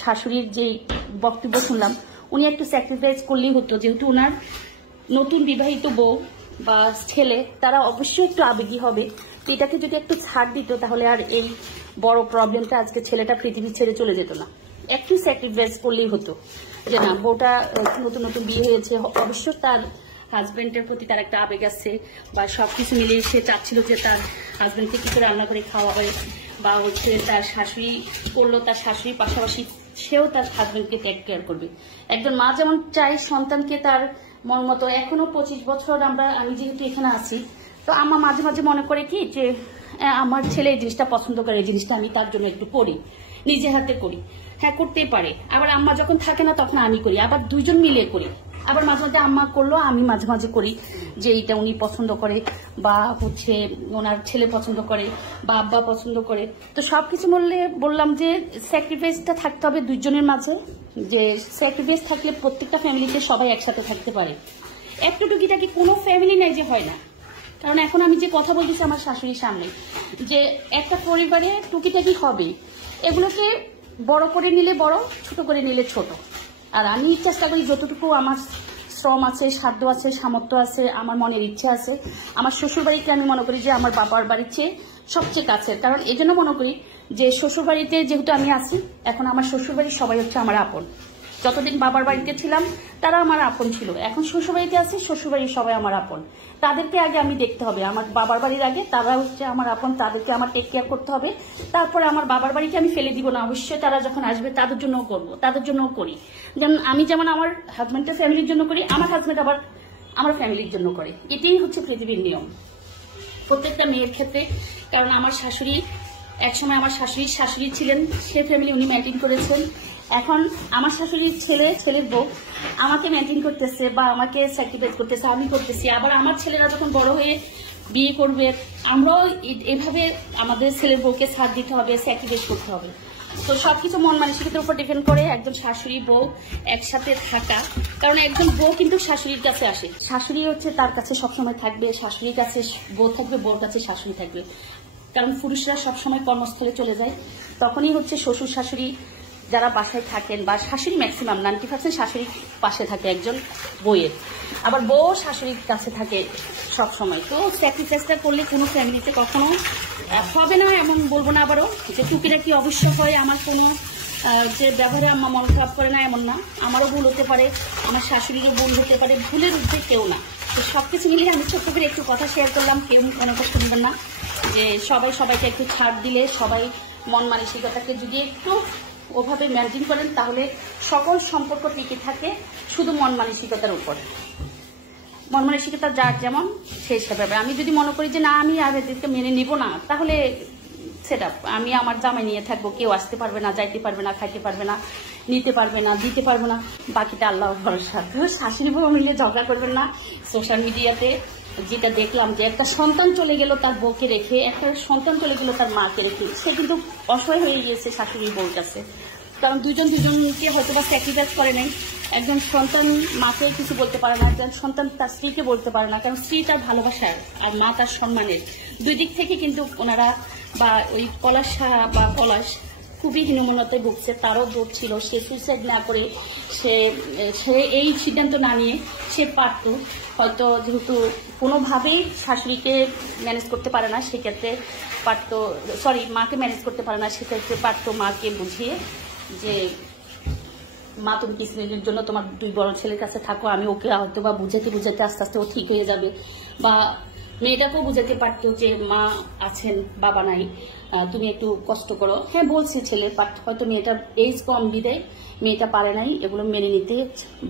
শাশুড়ির যে বক্তব্য শুনলাম, উনি একটু স্যাক্রিফাইস করলেই হতো, যেহেতু ওনার নতুন বিবাহিত বউ বা ছেলে তারা অবশ্যই একটু আবেগী হবে। তো এটাকে যদি একটু ছাড় দিত তাহলে আর এই বড় প্রবলেমটা আজকে ছেলেটা পৃথিবী ছেড়ে চলে যেত না। একটু স্যাক্রিফাইস করলেই হতো যে না, বউটা নতুন নতুন বিয়ে হয়েছে, অবশ্যই তার হাজবেন্ডের প্রতি তার একটা আবেগ আছে বা সবকিছু মিলিয়ে সে চাচ্ছিল যে তার হাজবেন্ডকে কি করে রান্না করে খাওয়াবে, বা হচ্ছে তার শাশুড়ি করলো, তার শাশুড়ির পাশাপাশি সেও তার হাজবেন্ডকে টেক কেয়ার করবে। একজন মা যেমন চাই সন্তানকে তার মন মতো। এখনো 25 বছর আমি যেহেতু এখানে আছি, তো আমার মাঝে মাঝে মনে করে কি যে আমার ছেলে এই জিনিসটা পছন্দ করে, এই জিনিসটা আমি তার জন্য একটু করি, নিজে হাতে করি। হ্যাঁ, করতেই পারে। আবার আম্মা যখন থাকে না তখন আমি করি, আবার দুইজন মিলে করি। আবার মাঝে মাঝে আম্মা করলো, আমি মাঝে মাঝে করি, যে এইটা উনি পছন্দ করে বা হচ্ছে ওনার ছেলে পছন্দ করে বা আব্বা পছন্দ করে। তো সবকিছু বললাম যে স্যাক্রিফাইসটা থাকতে হবে দুইজনের মাঝে, যে স্যাক্রিফাইস থাকলে প্রত্যেকটা ফ্যামিলিতে সবাই একসাথে থাকতে পারে। একটু টুকিটাকি কোনো ফ্যামিলি নাই যে হয় না। কারণ এখন আমি যে কথা বলতেছি আমার শাশুড়ির সামনে, যে একটা পরিবারে টুকিটাকি হবে, এগুলোকে বড় করে নিলে বড়, ছোট করে নিলে ছোট। আর আমি চেষ্টা করি যতটুকু আমার শ্রম আছে, সাধ্য আছে, সামর্থ্য আছে, আমার মনের ইচ্ছা আছে, আমার শ্বশুর বাড়িতে আমি মনে করি যে আমার বাবার বাড়ির চেয়ে সবচেয়ে কাছের। কারণ এই জন্য মনে করি যে শ্বশুর বাড়িতে যেহেতু আমি আছি, এখন আমার শ্বশুর বাড়ির সবাই হচ্ছে আমার আপন। যতদিন বাবার বাড়িতে ছিলাম তারা আমার আপন ছিল, এখন শ্বশুর বাড়িতে আছি, শ্বশুর বাড়ির সবাই আমার আপন। তাদেরকে আগে আমি দেখতে হবে, আমার বাবার বাড়ির আগে তারা হচ্ছে আমার আপন, তাদেরকে আমার টেক কেয়ার করতে হবে। তারপরে আমার বাবার বাড়িকে আমি ফেলে দিব না, অবশ্যই তারা যখন আসবে তাদের জন্যও করবো, তাদের জন্যও করি। যেমন আমি যেমন আমার হাজব্যান্ডের ফ্যামিলির জন্য করি, আমার হাজব্যান্ড আবার আমার ফ্যামিলির জন্য করে। এটাই হচ্ছে পৃথিবীর নিয়ম প্রত্যেকটা মেয়ের ক্ষেত্রে। কারণ আমার শাশুড়ি, একসময় আমার শাশুড়ি ছিলেন, সে ফ্যামিলি উনি মেনটেন করেছেন। এখন আমার শাশুড়ির ছেলের বউ আমাকে মেনটেন করতেছে বা আমাকে স্যাক্রিফাইস করতেছে, আমি করতেছি। আবার আমার ছেলেরা যখন বড় হয়ে বিয়ে করবে, আমরাও এভাবে আমাদের ছেলের বউকে ছাড় দিতে হবে, স্যাক্রিফাইস করতে হবে। তো সবকিছু মন মানসিকতার উপর ডিপেন্ড করে একজন শাশুড়ি বউ একসাথে থাকা। কারণ একজন বউ কিন্তু শাশুড়ির কাছে আসে, শাশুড়ি হচ্ছে তার কাছে সবসময় থাকবে, শাশুড়ির কাছে বউ থাকবে, বউর কাছে শাশুড়ি থাকবে। কারণ পুরুষরা সবসময় কর্মস্থলে চলে যায়, তখনই হচ্ছে শ্বশুর শাশুড়ি যারা বাসায় থাকেন বা শাশুড়ি ম্যাক্সিমাম 90% শাশুড়ির পাশে থাকে একজন বউয়ের, আবার বউ শাশুড়ির কাছে থাকে সব সময়। তো স্যাক্রিফাইসটা করলে কোনো ফ্যামিলিতে কখনো হবে না, এমন বলবো না। আবারও যে টুকিটাকি অবশ্য হয়, আমার কোনো যে ব্যবহারে আমার মন খারাপ করে না এমন না, আমারও ভুল হতে পারে, আমার শাশুড়িরও ভুল হতে পারে, ভুলের ঊর্ধ্বে কেউ না। তো সবকিছু মিলিয়ে আমি ছোট্ট করে একটু কথা শেয়ার করলাম, কেউ মনে কষ্ট নেবেন না। যে সবাইকে একটু ছাড় দিলে, সবাই মন মানসিকতাকে যদি একটু ওভাবে মেনটেন করেন, তাহলে সকল সম্পর্ক টিকে থাকে শুধু মন মানসিকতার উপর। মন মানসিকতা যার যেমন সেই হিসাবে। আমি যদি মনে করি যে না, আমি আর এদেরকে মেনে নিব না, তাহলে সেট আপ, আমি আমার জামাই নিয়ে থাকবো, কেউ আসতে পারবে না, যাইতে পারবে না, খাইতে পারবে না, নিতে পারবে না, দিতে পারবে না, বাকিটা আল্লাহ ভরসা। তো শাশুড়ি বউ মিলে ঝগড়া করবেন না। সোশ্যাল মিডিয়াতে যেটা দেখলাম যে একটা সন্তান চলে গেল তার বউকে রেখে, একটা সন্তান চলে গেল তার মাকে রেখে, সে কিন্তু অসহায় হয়ে গিয়েছে শাশুড়ির বউর কাছে। কারণ দুজনকে হয়তো বা স্যাক্রিফাইস করে নাই। একজন সন্তান মাকে কিছু বলতে পারে না, একজন সন্তান তার স্ত্রীকে বলতে পারে না, কারণ স্ত্রী তার ভালোবাসার আর মা তার সম্মানের। দুই দিক থেকে কিন্তু ওনারা বা ওই পলাশ বা পলাশ খুবই হীনমন্যতায় ভুগছে, তারও দোষ ছিল। সে সুইসাইড না করে সে এই সিদ্ধান্ত না নিয়ে সে পারত হয়তো, যেহেতু কোনোভাবেই শাশুড়িকে ম্যানেজ করতে পারে না, সেক্ষেত্রে পারত, মাকে ম্যানেজ করতে পারে না, সেক্ষেত্রে পারত মাকে বুঝিয়ে যে মা তুমি কিছুদিনের জন্য তোমার দুই বড় ছেলের কাছে থাকো, আমি ওকে হয়তো বা বুঝাতে আস্তে আস্তে ও ঠিক হয়ে যাবে। বা মেয়েটাকেও বুঝাতে পারতো যে মা আছেন, বাবা নাই, তুমি একটু কষ্ট করো। হ্যাঁ বলছি ছেলের পাঠ, হয়তো মেয়েটার এজ কম বিদায় মেয়েটা পারে নাই এগুলো মেনে নিতে।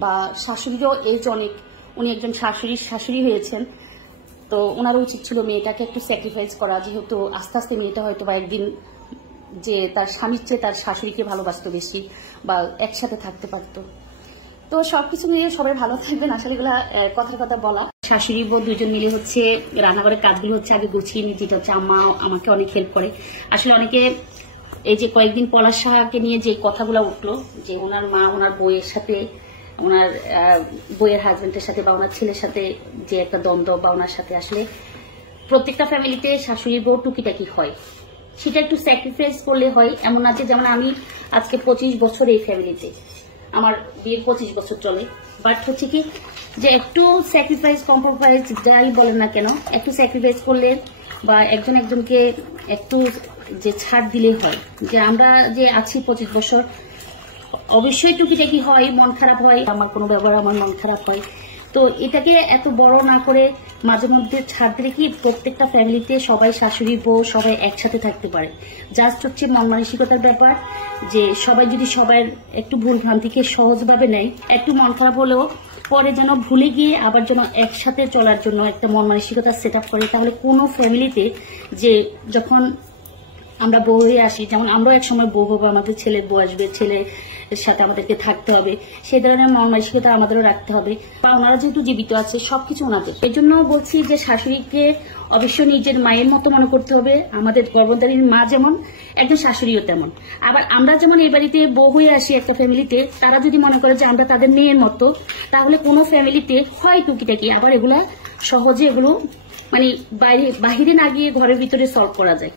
বা শাশুড়িরও এজ অনেক, উনি একজন শাশুড়ি হয়েছেন, তো ওনারও উচিত ছিল মেয়েটাকে একটু স্যাক্রিফাইস করা, যেহেতু আস্তে আস্তে মেয়েটা হয়তো বা একদিন যে তার স্বামীর চেয়ে তার শাশুড়িকে ভালোবাসতো বেশি, বা একসাথে থাকতে পারতো। তো সবকিছু মিলে সবাই ভালো থাকবেন, আসলে এগুলা কথার কথা বলা। শাশুড়ি বউ দুজন মিলে হচ্ছে রান্নাঘরের কাজগুলো হচ্ছে আগে গুছিয়ে নিয়ে, যেটা হচ্ছে আম্মা আমাকে অনেক হেল্প করে। আসলে অনেকে এই যে কয়েকদিন পলাশ সাহাকে নিয়ে যে কথাগুলো উঠলো, যে ওনার মা ওনার বইয়ের সাথে, ওনার বইয়ের হাজবেন্ডের সাথে বা ওনার ছেলের সাথে যে একটা দ্বন্দ্ব, বা ওনার সাথে আসলে প্রত্যেকটা ফ্যামিলিতে শাশুড়ির বউ টুকিটাকি হয়, সেটা একটু স্যাক্রিফাইস করলে হয়। এমন আছে যেমন আমি আজকে 25 বছর এই ফ্যামিলিতে, আমার বিয়ের 25 বছর চলে, বাট হচ্ছে কি যে একটু স্যাক্রিফাইস কম্প্রোমাইজ যাই বলেন না কেন, একটু স্যাক্রিফাইস করলে বা একজন একজনকে একটু যে ছাড় দিলে হয়। যে আমরা যে আছি 25 বছর, অবশ্যই টুকিটাকি হয়, মন খারাপ হয়, আমার কোনো ব্যবহার আমার মন খারাপ হয়, তো এটাকে এত বড় না করে মাঝে মধ্যে ছাড় দিলে কি প্রত্যেকটা ফ্যামিলিতে সবাই শাশুড়ি বউ সবাই একসাথে থাকতে পারে। জাস্ট হচ্ছে মন মানসিকতার ব্যাপার, যে সবাই যদি সবার একটু ভুল ভ্রান্তিকে সহজভাবে নেয়, একটু মন খারাপ হলেও পরে যেন ভুলে গিয়ে আবার যেন একসাথে চলার জন্য একটা মন মানসিকতা সেট আপ করে, তাহলে কোনো ফ্যামিলিতে যে যখন আমরা বউ হয়ে আসি, যেমন আমরাও এক সময় বউ হবো, আমাদের ছেলের বউ আসবে, ছেলের সাথে আমাদেরকে থাকতে হবে, সেই ধরনের মন মানসিকতা আমাদেরও রাখতে হবে। বা ওনারা যেহেতু জীবিত আছে সবকিছু ওনাদের, এই জন্য বলছি যে শাশুড়িকে অবশ্যই নিজের মায়ের মতো মনে করতে হবে। আমাদের গর্ভধারীর মা যেমন, একজন শাশুড়িও তেমন। আবার আমরা যেমন এই বাড়িতে বউ হয়ে আসি একটা ফ্যামিলিতে, তারা যদি মনে করে যে আমরা তাদের মেয়ের মতো, তাহলে কোনো ফ্যামিলিতে হয় টুকিটাকি, আবার এগুলা সহজে এগুলো মানে বাহিরে না গিয়ে ঘরের ভিতরে সলভ করা যায়।